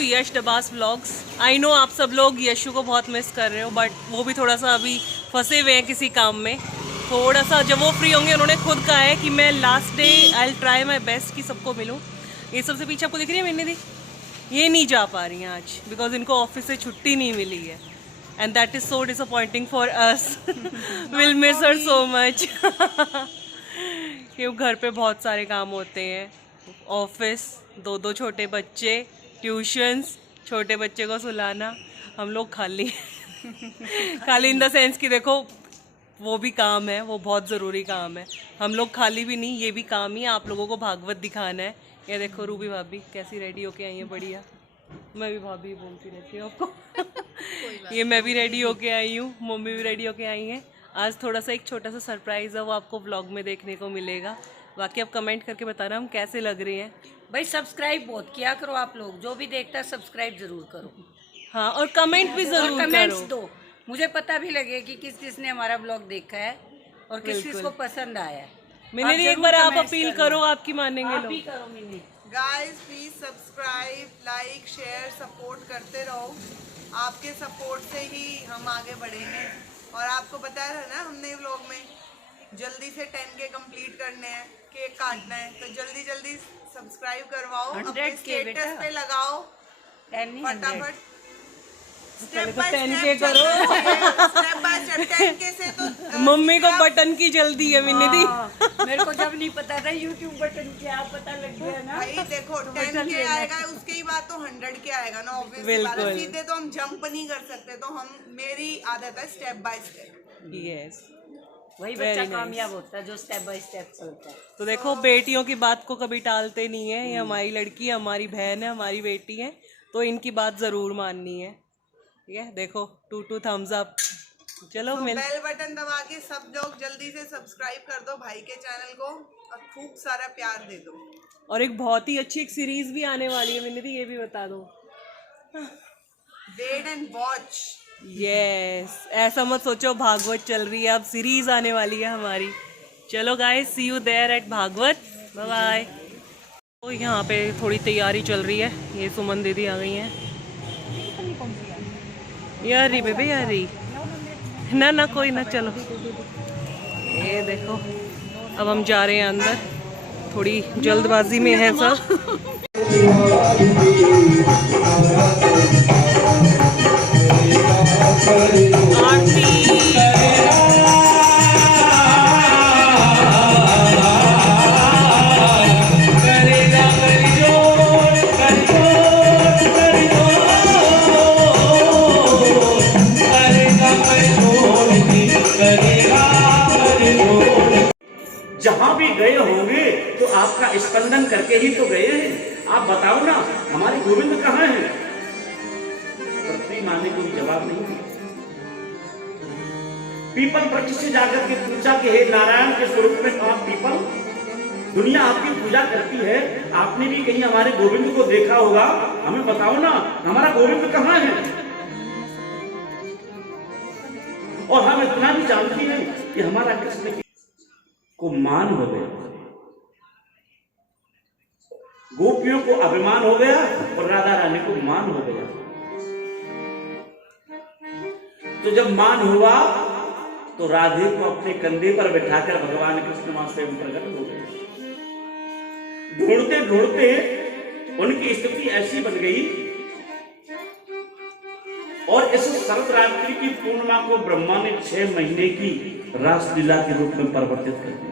To Yash Dabas vlogs. I know आप सब लोग यशु को बहुत मिस कर रहे हो, बट वो भी थोड़ा सा अभी फंसे हुए हैं किसी काम में। थोड़ा सा जब वो फ्री होंगे, उन्होंने खुद कहा है कि मैं last day I try my best कि सबको मिलूं। ये सबसे पीछे आपको दिख रही है मैंने दी, ये नहीं जा पा रही हैं आज बिकॉज इनको ऑफिस से छुट्टी नहीं मिली है and that is so disappointing for us. Will miss her so much. क्यों घर पे बहुत सारे काम होते हैं, ऑफिस, दो छोटे बच्चे, ट्यूशन्स, छोटे बच्चे को सुलाना, हम लोग खाली खाली इन द सेंस कि देखो वो भी काम है, वो बहुत ज़रूरी काम है। हम लोग खाली भी नहीं, ये भी काम ही है, आप लोगों को भागवत दिखाना है। ये देखो रूबी भाभी कैसी रेडी होके आई है, बढ़िया। मैं भी भाभी बोलती रहती हूँ आपको। ये मैं भी रेडी होके आई हूँ, मम्मी भी रेडी होके आई हैं। आज थोड़ा सा एक छोटा सा सरप्राइज़ है, वो आपको व्लॉग में देखने को मिलेगा। बाकी आप कमेंट करके बताना हम कैसे लग रही हैं। भाई सब्सक्राइब बहुत किया करो, आप लोग जो भी देखता है सब्सक्राइब जरूर करो। हाँ, और कमेंट भी जरूर करो। कमेंट्स दो, मुझे पता भी लगे कि किस किस ने हमारा ब्लॉग देखा है और किस किस को पसंद आया है। मिनी एक बार आप अपील करो, आपकी मानेंगे लोग। आप ही करो mini. Guys please subscribe, like, share, support करते रहो। आपके सपोर्ट से ही हम आगे बढ़ेंगे। और आपको बताया था ना हमने व्लॉग में, जल्दी से 10K कंप्लीट करने हैं, केक काटना है, तो जल्दी जल्दी सब्सक्राइब करवाओ, अपने स्टेटस पे लगाओ फटाफट। स्टेप बाय स्टेप करो, स्टेप बाय स्टेप। 10K से तो मम्मी को बटन की जल्दी है मिनी दी। मेरे को जब नहीं पता था YouTube बटन क्या, पता लग गया ना। भाई देखो 10K आएगा, उसके ही बाद तो 100K आएगा ना, ऑब्वियसली सीधे तो हम जंप नहीं कर सकते। तो मेरी आदत है स्टेप बाय स्टेप। यस, वही बच्चा कामयाब होता है जो स्टेप बाय स्टेप चलता है। तो देखो बेटियों की बात को कभी टालते नहीं है। ये हमारी लड़की है, हमारी बहन है, हमारी बेटी है, तो इनकी बात जरूर माननी है। ठीक है, देखो 2 थम्स अप। चलो बेल बटन दबा के सब लोग जल्दी से सब्सक्राइब कर दो भाई के चैनल को और खूब सारा प्यार दे दो। और एक बहुत ही अच्छी एक सीरीज भी आने वाली है मिनी दी, ये भी बता दो। Wait and watch. यस, ऐसा मत सोचो भागवत चल रही है, अब सीरीज आने वाली है हमारी। चलो guys, see you there at Bhagwat. Bye bye. तो यहाँ पे थोड़ी तैयारी चल रही है, ये सुमन दीदी आ गई हैं। यारी बेबी यारी, ना ना कोई ना, चलो। ये देखो अब हम जा रहे हैं अंदर, थोड़ी जल्दबाजी में है सब। जहाँ भी गए होंगे तो आपका स्पंदन करके ही तो गए हैं। आप बताओ ना, हमारे गोविंद कहाँ हैं? पृथ्वी माँ ने कोई जवाब नहीं दिया। पीपल वृक्ष से जाकर के पूछा कि हे नारायण के स्वरूप में आप पीपल, दुनिया आपकी पूजा करती है, आपने भी कहीं हमारे गोविंद को देखा होगा, हमें बताओ ना हमारा गोविंद कहाँ है? और हम इतना भी जानते हैं कि हमारा कृष्ण को मान हो गया, गोपियों को अभिमान हो गया और राधा रानी को मान हो गया। तो जब मान हुआ तो राधे को अपने कंधे पर बिठाकर भगवान कृष्ण वहां स्वयं प्रकट हो गए। ढूंढते ढूंढते उनकी स्थिति ऐसी बन गई और इस शरद रात्रि की पूर्णिमा को ब्रह्मा ने 6 महीने की रासलीला के रूप में परिवर्तित कर दिया।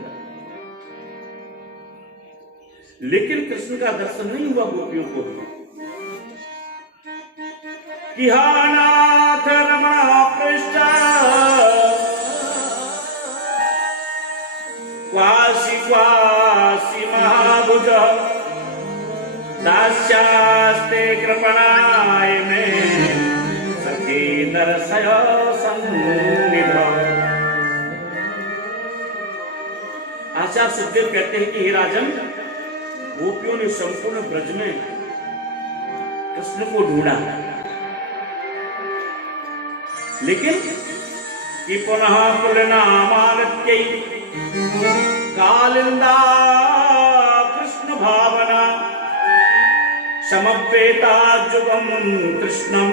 लेकिन कृष्ण का दर्शन नहीं हुआ गोपियों को। कि हा नाथ रमण पृष्ठ क्वासी क्वासी महाभुज दास्यास्ते कृपणाय में सखी दर्शय सन्निध। आचार्य सुखदेव कहते हैं कि हे राजन, गोपियों ने संपूर्ण ब्रज में कृष्ण को ढूंढा, लेकिन कि पुनः पुलनामागत्यै कालिंदा कृष्ण भावना समपेता जुगम कृष्णम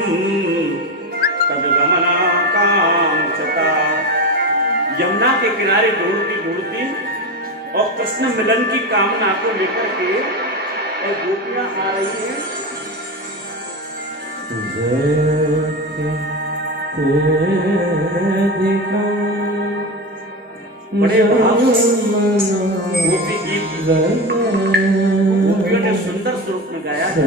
तदगमनाकांक्षता। यमुना के किनारे दौड़ती दौड़ती और कृष्ण मिलन की कामना को लेकर के और गोपियां आ रही हैं। बड़े भाव से गोपी गीत गोपियों ने सुंदर स्वरूप में गाया है।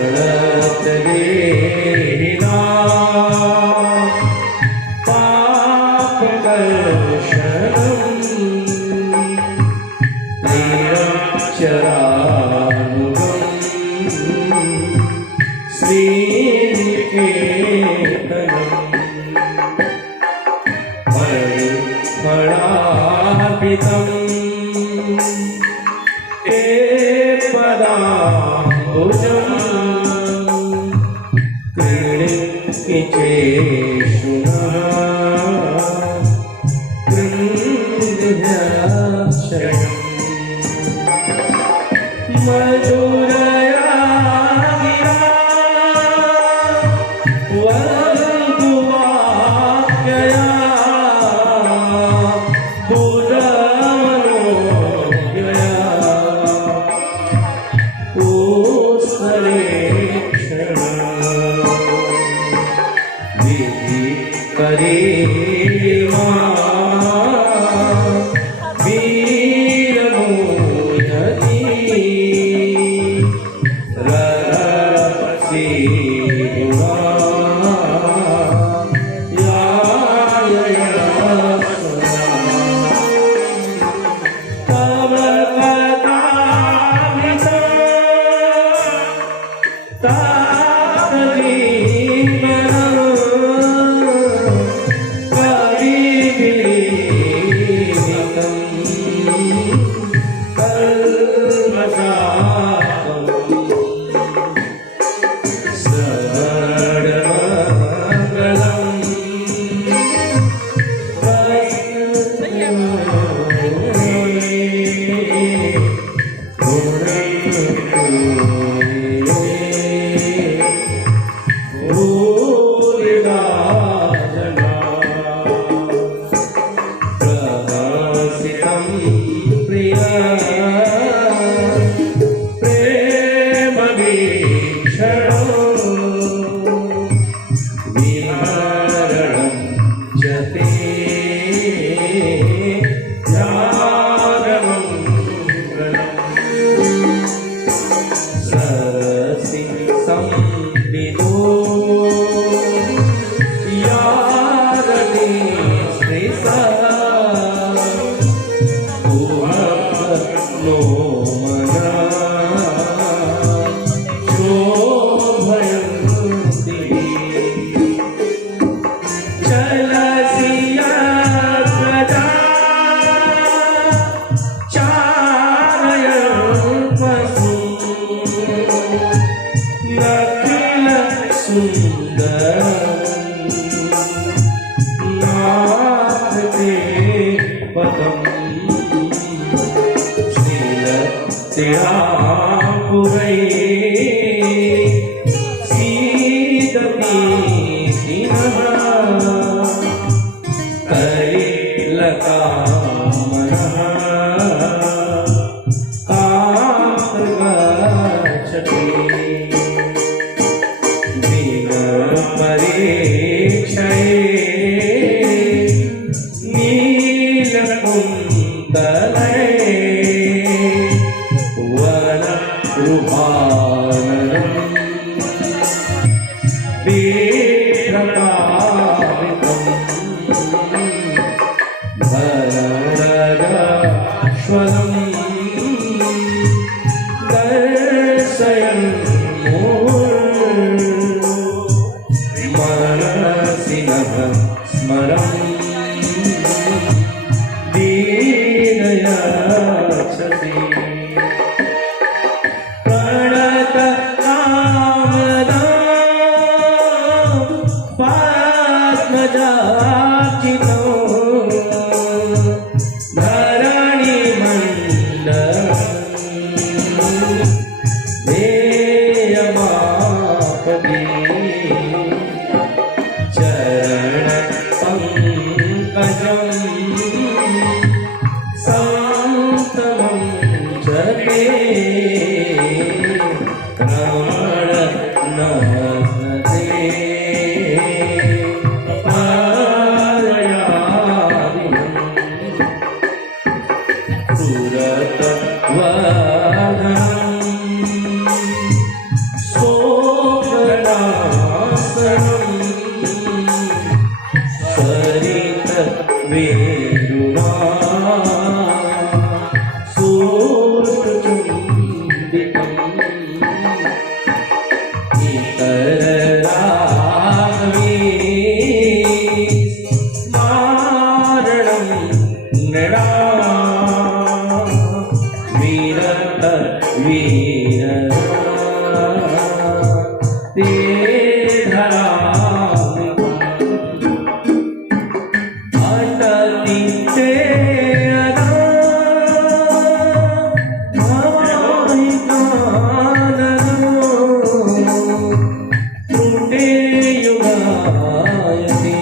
प्रणत देहिना पापकर्षणम् निरक्षरानुगम् श्रीनिकेतनम् फलार्पितम् ते पदाम्बुजम् क्रीडितचेषुना कृन्दिभ्यक्षयम् मधुरया गिरा वन्दुवाक्यया ते धरा अटती ते अदा भवाई काननो त्रुटे युगायते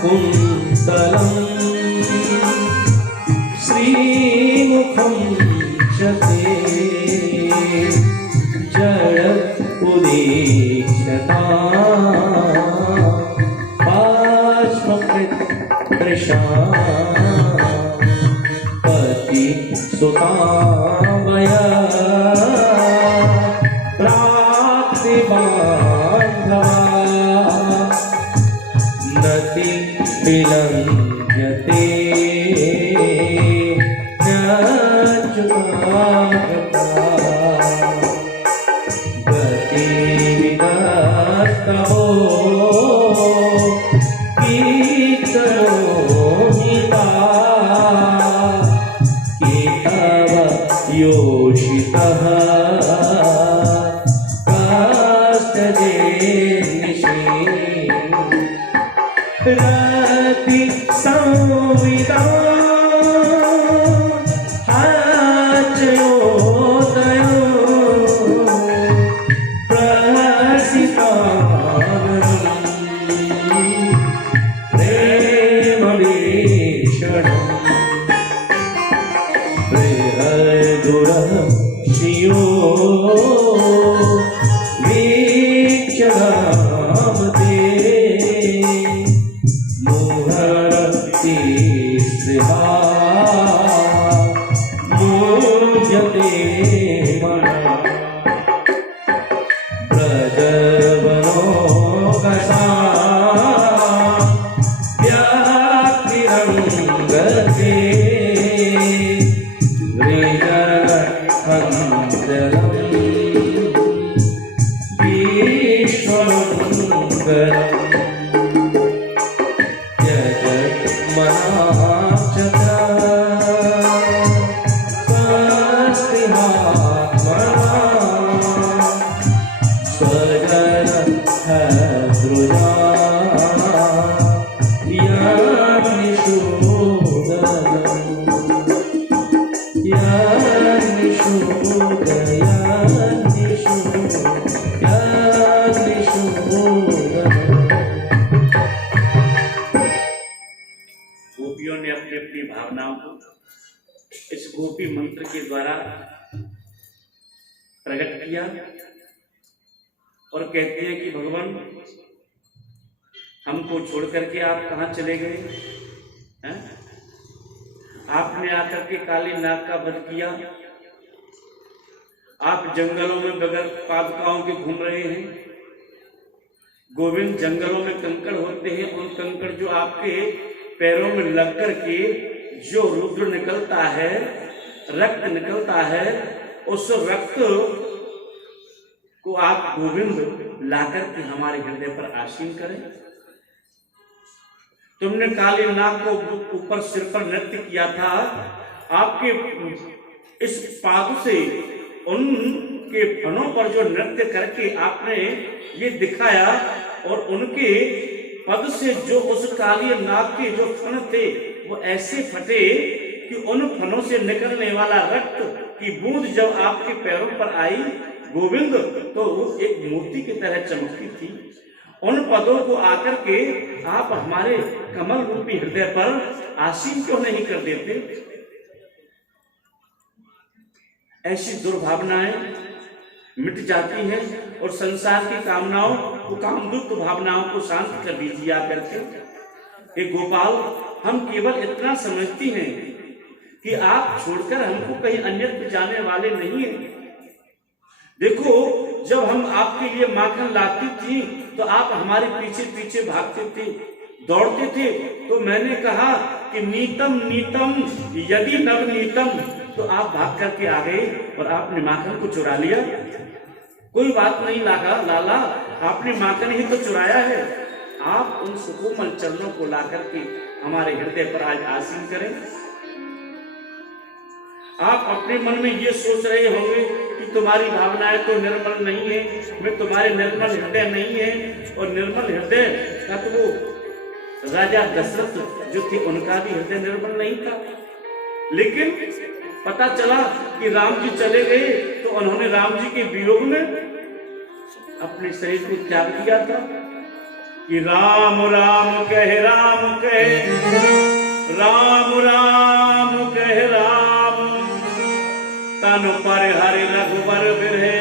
कुंतलं श्रीमुखं शते जड़ उदीक्षता बाष्पकृत दृशा पति सुतावया प्राप्ति बांधवा नति विलंघ्यते न्याच्युतागता गतिविदस्तवो कीर्तनोहिता केतव योषितः रति संविदा हाचयोदयो प्रहसिताननम् प्रेमवीक्षणम् प्रेहदुरः श्रियो वीक्षणामते मुहरति स्त्रिहा मुह्यते मना ब्रजवनोकसा व्याप्तिरङ्गते वृजनखञ्जरम् विश्वमङ्गलम् गोपियों ने अपनी अपनी भावनाओं को इस गोपी मंत्र के द्वारा प्रकट किया और कहते हैं कि भगवान हमको छोड़ करके आप कहाँ चले गए हैं? आपने आकर के काली नाग का वध किया, आप जंगलों में बगैर पादुकाओं के घूम रहे हैं। गोविंद, जंगलों में कंकड़ होते हैं, उन कंकड़ जो आपके पैरों में लग कर के जो रुद्र निकलता है, रक्त निकलता है, उस रक्त को आप गोविंद लाकर के हमारे हृदय पर आसीन करें। तुमने काली नाग को ऊपर सिर पर नृत्य किया था, आपके इस पाद से उनके फनों पर जो नृत्य करके आपने ये दिखाया और उनके पद से जो उस काली नाग के जो फन थे वो ऐसे फटे कि उन फनों से निकलने वाला रक्त की बूंद जब आपके पैरों पर आई गोविंद, तो वो एक मोती की तरह चमकती थी। उन पदों को आकर के आप हमारे कमल रूपी हृदय पर आसीन क्यों नहीं कर देते? ऐसी दुर्भावनाएं मिट जाती हैं और संसार की कामनाओं को, कामदुक्त भावनाओं को शांत कर दीजिए आकर के। हे गोपाल, हम केवल इतना समझती हैं कि आप छोड़कर हमको कहीं अन्यत्र जाने वाले नहीं हैं। देखो, जब हम आपके लिए माखन लाती थी तो आप हमारे पीछे पीछे भागते थे, दौड़ते थे। तो मैंने कहा कि नीतम नीतम यदि नवनीतम, तो आप भाग करके आ गए और आपने माखन को चुरा लिया। कोई बात नहीं लाला, आपने माखन ही तो चुराया है। आप उन सुकोमल चरणों को ला करके हमारे हृदय पर आज आसीन करें। आप अपने मन में ये सोच रहे होंगे कि तुम्हारी भावनाएं तो निर्मल नहीं है, मैं तुम्हारे निर्मल हृदय नहीं है। और निर्मल हृदय का तो वो राजा दशरथ जो थे उनका भी हृदय निर्मल नहीं था। लेकिन पता चला कि राम जी चले गए तो उन्होंने राम जी के वियोग में अपने शरीर को त्याग दिया था कि राम राम कह राम कह, राम राम कह राम, तन पर हरि रघुबर बिरहे,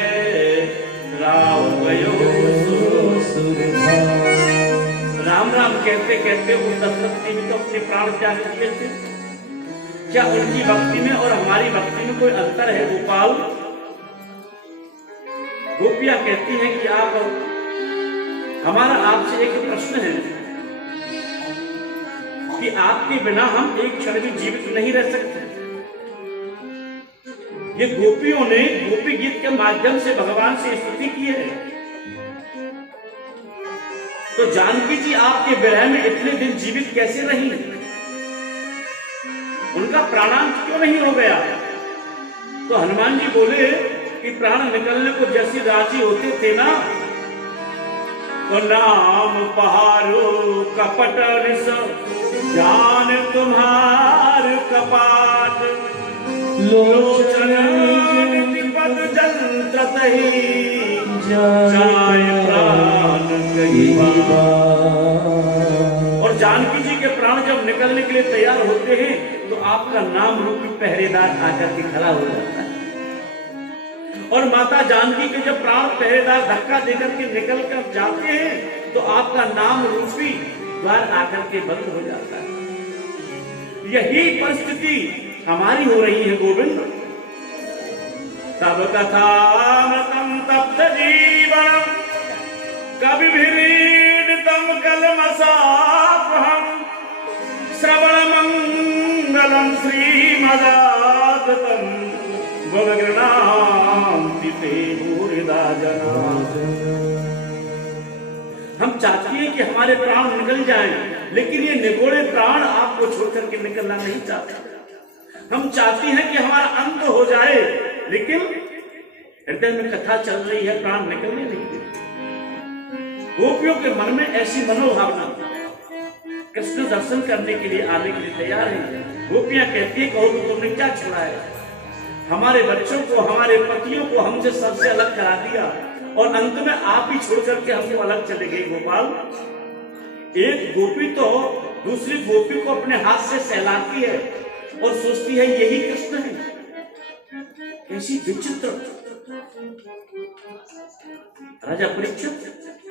राम गयो राम राम कहते कहते उस दशरथ ने भी तो अपने प्राण त्याग दिए थे। क्या उनकी भक्ति में और हमारी भक्ति में कोई अंतर है गोपाल? गोपियां कहती हैं कि आप, हमारा आपसे एक प्रश्न है कि आपके बिना हम एक क्षण भी जीवित नहीं रह सकते। ये गोपियों ने गोपी गीत के माध्यम से भगवान से स्तुति की है। तो जानकी जी आपके विरह में इतने दिन जीवित कैसे रही? उनका प्राणांत क्यों नहीं हो गया? तो हनुमान जी बोले कि प्राण निकलने को जैसे राजी होते थे ना, तो नाम पहाड़ो कपट ऋष, ज्ञान तुम्हार कपाट, लोचन पद जंत्र जाय प्राण कही बार। और जानकी जी के प्राण जब निकलने के लिए तैयार होते हैं तो आपका नाम रूपी पहरेदार आकर के खड़ा हो जाता है। और माता जानकी के जब प्राण पहरेदार धक्का देकर के निकल कर जाते हैं तो आपका नाम रूपी द्वार आकर के बंद हो जाता है। यही परिस्थिति हमारी हो रही है गोविंद। तब कथामृतम तप्त जीवनम, कवि तम कलमसापहम, श्रवण मंगलम श्रीमदागतम, गुणगृणान्ति ते भूरिदा जना। हम चाहते हैं कि हमारे प्राण निकल जाएं, लेकिन ये निगोड़े प्राण आपको छोड़कर के निकलना नहीं चाहते। हम चाहते हैं कि हमारा अंत हो जाए, लेकिन हृदय में कथा चल रही है, प्राण निकलने नहीं देते। गोपियों के मन में ऐसी मनोभावना, कृष्ण दर्शन करने के लिए आने के लिए तैयार है। गोपियां कहती है, कहो तो तुमने क्या छोड़ा है? हमारे बच्चों को, हमारे पतियों को हमसे सबसे अलग करा दिया और अंत में आप ही छोड़ करके हमसे अलग चले गए। गोपाल, एक गोपी तो दूसरी गोपी को अपने हाथ से सहलाती है और सोचती है यही कृष्ण है। कैसी विचित्र। राजा परीक्षित,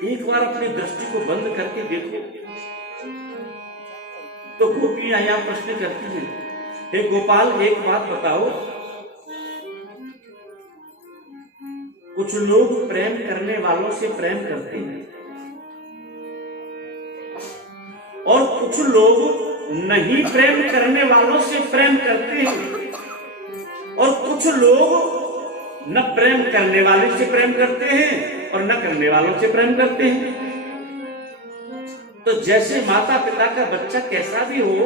एक बार अपनी दृष्टि को बंद करके देखो तो गोपियां यहां प्रश्न करती हैं, हे गोपाल एक बात बताओ, कुछ लोग प्रेम करने वालों से प्रेम करते हैं और कुछ लोग नहीं प्रेम करने वालों से प्रेम करते हैं और कुछ लोग न प्रेम करने वाले से प्रेम करते हैं और न करने वालों से प्रेम करते हैं। तो जैसे माता पिता का बच्चा कैसा भी हो,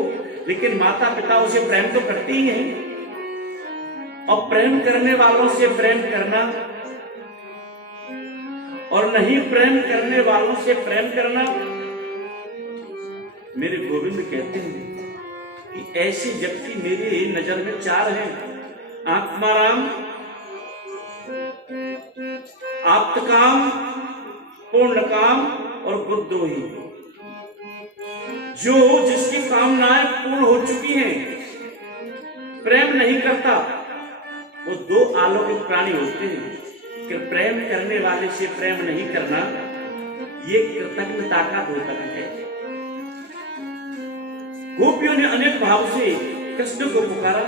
लेकिन माता पिता उसे प्रेम तो करते ही हैं। और प्रेम करने वालों से प्रेम करना और नहीं प्रेम करने वालों से प्रेम करना, मेरे गोविंद कहते हैं कि ऐसे व्यक्ति मेरे नजर में चार हैं, आत्माराम, आप्तकाम, पूर्णकाम और बुद्धोही। जो जिसकी कामनाएं पूर्ण हो चुकी हैं, प्रेम नहीं करता, वो दो अलौकिक प्राणी होते हैं कि प्रेम करने वाले से प्रेम नहीं करना, ये कृतज्ञता का द्योतक है। गोपियों ने अनेक भाव से कृष्ण को पुकारा,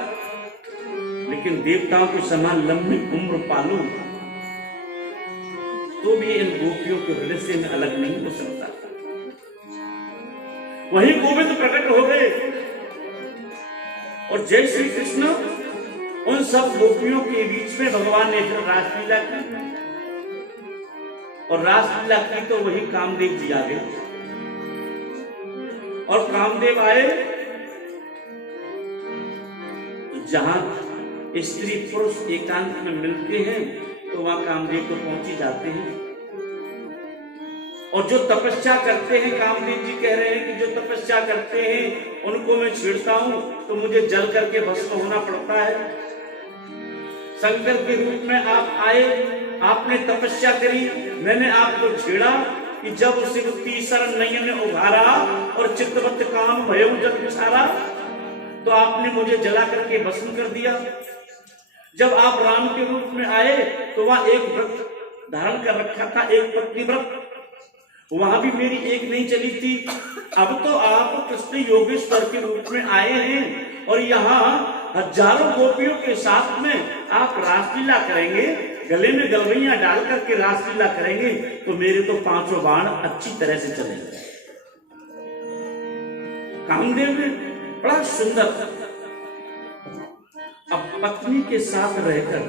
लेकिन देवताओं के समान लंबी उम्र पालू तो भी इन गोपियों के हृदय से मैं अलग नहीं हो सकता। वही गोविंद प्रकट हो गए और जय श्री कृष्ण उन सब गोपियों के बीच में भगवान ने फिर रासलीला की। और रासलीला की तो वही कामदेव जी आ गए और कामदेव आए तो जहां स्त्री पुरुष एकांत में मिलते हैं तो वहां कामदेव तो पहुंच ही जाते हैं। और जो तपस्या करते हैं, कामदेव जी कह रहे हैं कि जो तपस्या करते हैं उनको मैं छेड़ता हूं तो मुझे जल करके भस्म होना पड़ता है। शंकर के रूप में आप आए, आपने तपस्या करी, मैंने आपको छेड़ा कि जब शिव तीसर नयन उभारा और चित्तवत काम भयउ जग विचारा, तो आपने मुझे जला करके भस्म कर दिया। जब आप राम के रूप में आए तो वहां एक व्रत धारण कर रखा था, एक पत्नी व्रत, वहां भी मेरी एक नहीं चली थी। अब तो आप कृष्ण योगेश्वर के रूप में आए हैं और यहाँ हजारों गोपियों के साथ में आप रासलीला करेंगे, गले में गलवैया डाल करके रासलीला करेंगे, तो मेरे तो पांचों बाण अच्छी तरह से चलेंगे। कामदेव ने बड़ा सुंदर अब पत्नी के साथ रहकर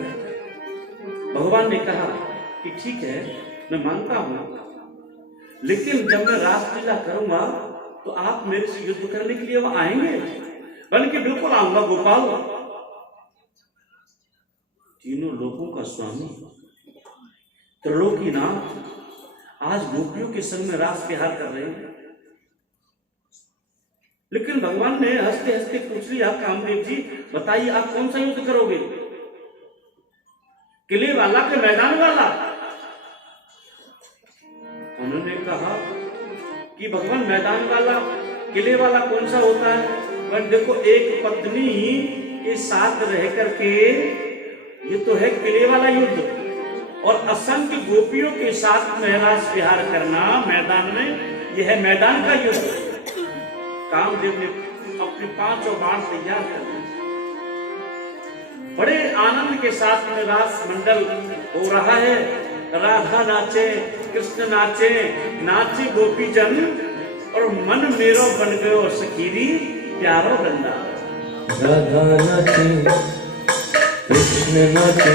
भगवान ने कहा कि ठीक है, मैं मानता हूं, लेकिन जब मैं रासलीला करूंगा तो आप मेरे से युद्ध करने के लिए वहां आएंगे? बल्कि बिल्कुल आऊंगा गोपाल। तीनों लोगों का स्वामी त्रिलोकीनाथ आज गोपियों के संग में रास विहार कर रहे हैं। लेकिन भगवान ने हंसते हंसते पूछ लिया, कामदेव जी बताइए आप कौन सा युद्ध करोगे, किले वाला के मैदान वाला? उन्होंने कहा कि भगवान मैदान वाला, किले वाला कौन सा होता है? पर देखो, एक पत्नी के साथ रह करके ये तो है किले वाला युद्ध, और असंख्य गोपियों के साथ में रास विहार करना मैदान में, यह है मैदान का युद्ध। कामदेव ने अपने पांचों बाण तैयार कर दिए। बड़े आनंद के साथ में रास मंडल हो रहा है। राधा नाचे, कृष्ण नाचे, नाचे गोपी जन, और मन मेरो बन गयो सखीरी प्यारो गंदा। राधा नाचे, कृष्ण नाचे,